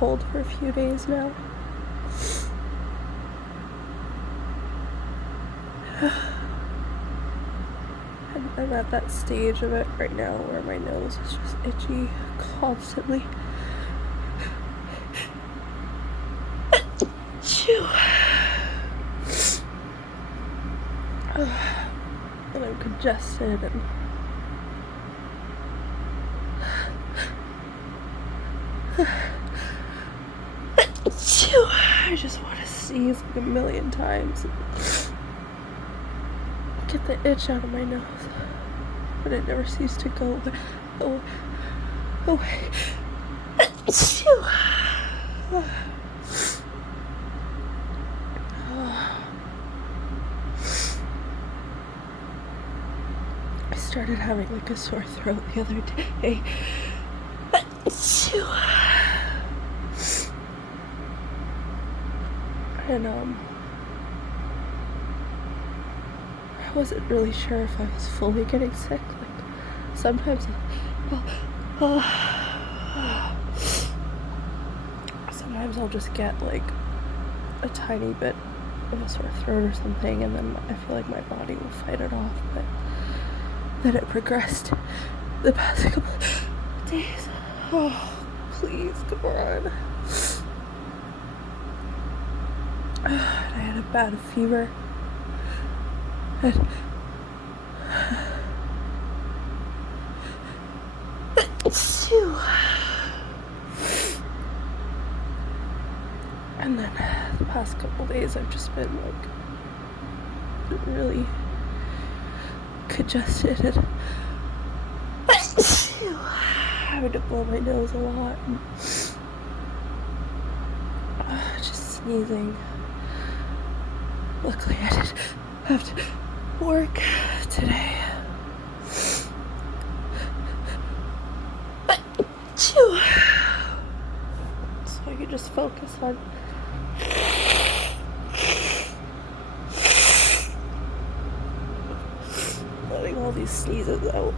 cold for a few days now. I'm at that stage of it right now where my nose is just itchy constantly. And I'm congested and I just want to sneeze like a million times and get the itch out of my nose, but it never seems to go away. I started having like a sore throat the other day. And I wasn't really sure if I was fully getting sick. Like sometimes I'll just get like a tiny bit of a sore throat or something, and then I feel like my body will fight it off, but then it progressed the past couple of days. Oh, please, come on. I had a bad fever. And then the past couple days I've just been like really congested and having to blow my nose a lot and just sneezing. Luckily I didn't have to work today. So I could just focus on letting all these sneezes out.